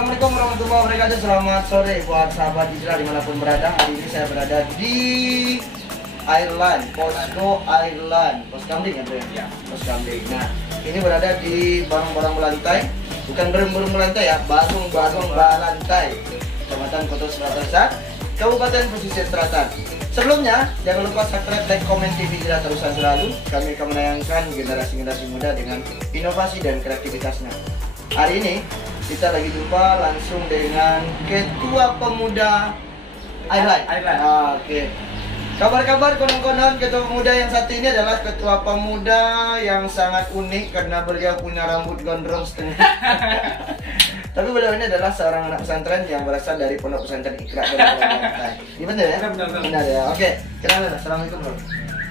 Assalamualaikum warahmatullahi wabarakatuh. Selamat sore buat sahabat Hijrah dimanapun berada. Hari ini saya berada di Ireland, Posko Ireland, Pos Kamling ya bro ya? Pos Kamling. Nah, ini berada di barang-barang melantai. Bukan burung-burung melantai ya, barung-barung melantai. Kecamatan Kota Selatan, Kabupaten Pesisir Selatan. Sebelumnya, jangan lupa subscribe, like, komen TV Hijrah terusan selalu. Kami akan menayangkan generasi-generasi muda dengan inovasi dan kreativitasnya. Hari ini kita lagi jumpa langsung dengan Ketua Pemuda Ireland. Oke. Kabar-kabar konon-konon Ketua Pemuda yang satu ini adalah Ketua Pemuda yang sangat unik karena beliau punya rambut gondrong setengah. Tapi beliau ini adalah seorang anak pesantren yang berasal dari Pondok Pesantren Iqra. Ini benar ya? Benar ya. Oke. Kenalan. Assalamualaikum bro.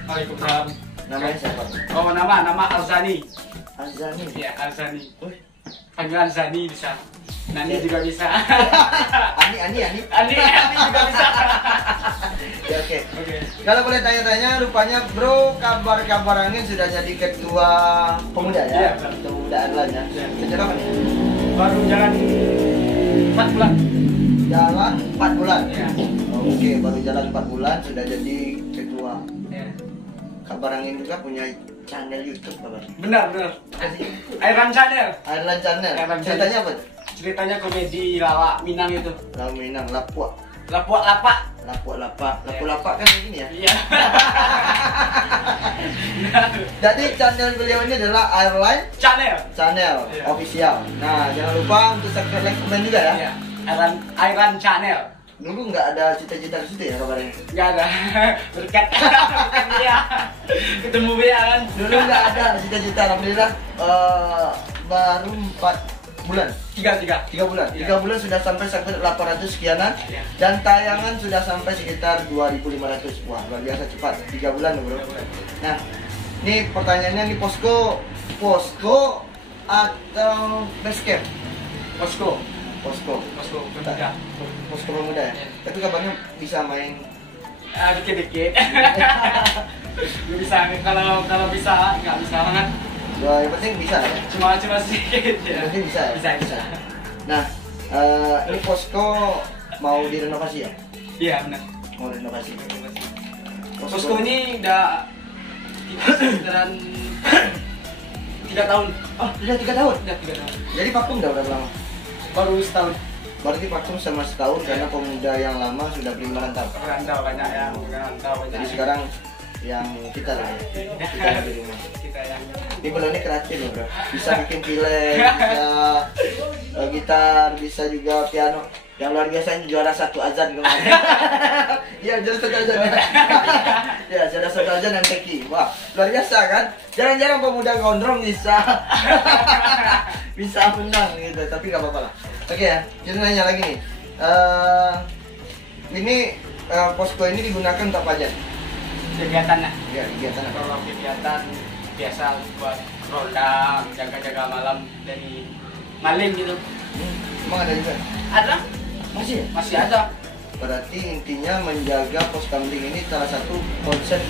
Waalaikumsalam. Namanya siapa? Oh, nama Alzani. Alzani. Ya, Alzani. Panggilan Zani bisa. Nani juga bisa. Ani juga bisa. Ya, oke. Kalau boleh tanya-tanya, rupanya bro kabar angin sudah jadi ketua pemuda ya? Iya, Ketua Pemuda Ireland ya? Sejak kapan ya? Baru jalan 4 bulan. Jalan 4 bulan? Ya. Oke, baru jalan 4 bulan sudah jadi ketua. Ya. Kabar angin juga punya channel YouTube kabar. Benar. Ireland Channel. Ireland Channel. Ireland Channel. Ceritanya apa tuh? Ceritanya komedi lawak Minang itu. Lalu Minang, lapuak. Lapak. Lapu-lapak kan begini ya? Iya. Jadi channel beliau ini adalah Ireland Channel. Iya. Official. Nah, jangan lupa untuk subscribe, like, komen juga ya. Iya. Ireland Channel. Dulu nggak ada cita-cita di situ ya kabarnya? Nggak ada. Berkat dia. Ketemu dia kan. Dulu nggak ada cita-cita. Alhamdulillah baru 4 bulan. 3 bulan. 3 bulan sudah sampai 800 sekianan. Iya. Dan tayangan sudah sampai sekitar 2.500. Wah, luar biasa cepat. 3 bulan loh, bro. Nah, ini pertanyaannya nih Posko atau base camp? Posko Pemuda. Posko Pemuda ya? Iya. Tapi kabarnya bisa main Dikit-dikit. Bisa kalau bisa nggak bisa banget. ya, yang penting bisa ya? Cuma sedikit ya. Yang penting bisa ya? Bisa. Nah, ini Posko mau direnovasi ya? Iya benar. Mau renovasi. Posko ini udah sekitaran 3 tahun. Oh, udah 3 tahun? Udah 3 tahun. Jadi vakum udah berapa lama? Baru setahun. Berarti vakum sama setahun karena pemuda yang lama sudah beli merantau. Merantau banyak yang merantau banyak. Jadi sekarang yang kita lah ya, kita yang di rumah. Kita yang Ini beliau ini kreatif loh bro. Bisa bikin pilek, bisa gitar, bisa juga piano. Yang luar biasa ini juara 1 azan kemarin. Iya juara 1 azan. Ya juara 1 azan dan teki. Wah luar biasa kan? Jarang-jarang pemuda gondrong bisa bisa menang gitu. Tapi nggak apa-apa lah. Oke ya, kita nanya lagi nih. Ini Posko ini digunakan untuk apa aja? kegiatannya. Ya kegiatan apa? Kalau kegiatan biasa buat ronda, jaga-jaga malam dari maling gitu. Emang ada juga? Ada? Masih ya? Masih ada. Berarti intinya menjaga Pos Kamling ini salah satu konsep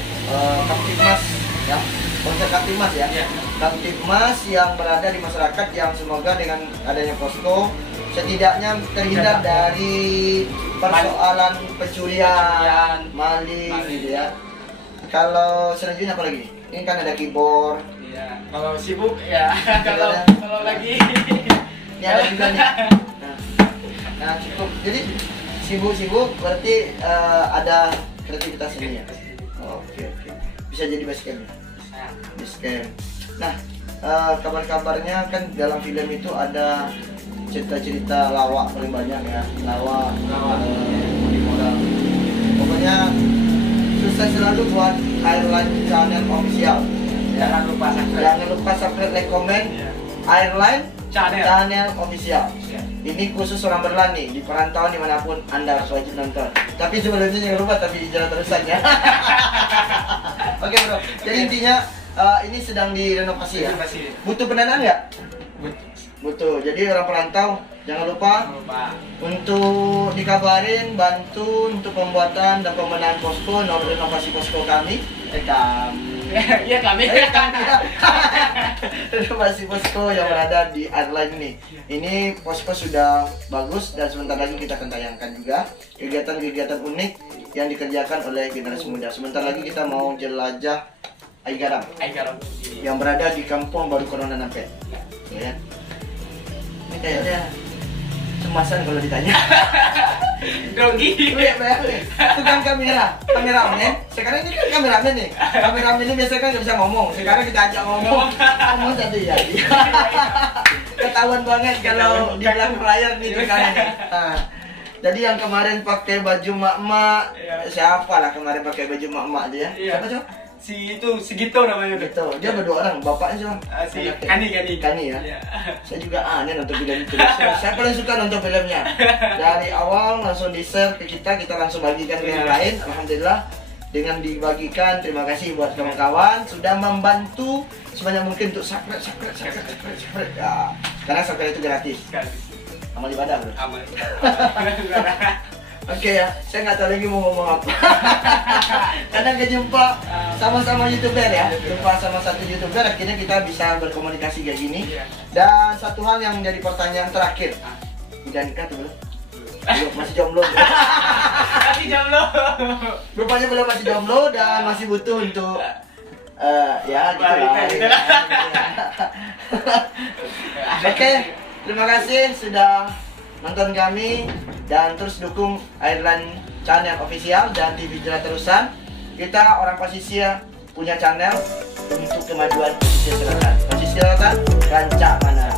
Kamtibmas ya, konsep Kamtibmas ya. Iya. Kamtibmas yang berada di masyarakat yang semoga dengan adanya posko setidaknya terhindar dari persoalan pencurian, maling gitu ya. Kalau selanjutnya apa lagi? Ini kan ada keyboard. Iya. Kalau sibuk ya. kalau lagi. Ini ada juga nih. Nah cukup. Jadi sibuk berarti ada kreativitas ini ya. Oke. Bisa jadi basecamp. Basecamp. Nah kabar-kabarnya kan dalam film itu ada cerita-cerita lawak paling banyak ya. Lawak. Moral. Pokoknya sukses selalu buat Ireland Channel Official. Jangan lupa subscribe, like, komen. Ireland Channel Official. Ini khusus orang berlan nih di perantauan dimanapun Anda wajib nonton. Tapi sebelumnya jangan lupa tapi jalan terusan ya. Oke bro. Jadi intinya ini sedang direnovasi ya. Butuh pendanaan nggak? Betul. Jadi orang perantau jangan lupa Jangan lupa. untuk dikabarin, bantu untuk pembuatan dan pembenahan posko, renovasi posko kami. Iya kami. Renovasi posko yang berada di Airline ini. Ini posko sudah bagus dan sebentar lagi kita akan tayangkan juga kegiatan-kegiatan unik yang dikerjakan oleh generasi muda. Sebentar lagi kita mau jelajah Aigaram Aigaram yang berada di Kampung Baru Corona Nampet. Ya. Ini kayaknya cemasan kalau ditanya. Grogi. Lihat nih, tukang kameramen. Sekarang ini kan kameramen nih. Kameramen ini biasanya kan nggak bisa ngomong. Sekarang kita ajak ngomong jadi ya. Ketahuan banget kalau di belakang layar nih tukangnya. Nah, jadi yang kemarin pakai baju mak-mak, siapa lah kemarin pakai baju mak-mak dia? Siapa coba? Si Gito namanya Gitu. Dia berdua orang, bapaknya siapa? Si Kani ya. Iya. Saya juga aneh nonton film itu. Saya paling suka nonton filmnya. Dari awal langsung di-share ke kita langsung bagikan ke yang lain. Alhamdulillah dengan dibagikan, terima kasih buat kawan-kawan sudah membantu sebanyak mungkin untuk subscribe. Ya, karena subscribe itu gratis. Amal ibadah, bro. Amal. Oke ya, saya nggak tahu lagi mau ngomong apa. Karena kejumpa sama-sama YouTuber ya, jumpa sama satu YouTuber, akhirnya kita bisa berkomunikasi kayak gini. Dan satu hal yang menjadi pertanyaan terakhir, udah nikah tuh belum? Belum, masih jomblo. Masih jomblo. Rupanya belum, masih jomblo dan masih butuh untuk ya gitu lah. Oke, terima kasih sudah nonton kami dan terus dukung Airline Channel Official dan TV Jela Terusan. Kita orang Pasisir punya channel untuk kemajuan Pasisir Selatan. Pasisir Selatan, rancak mana?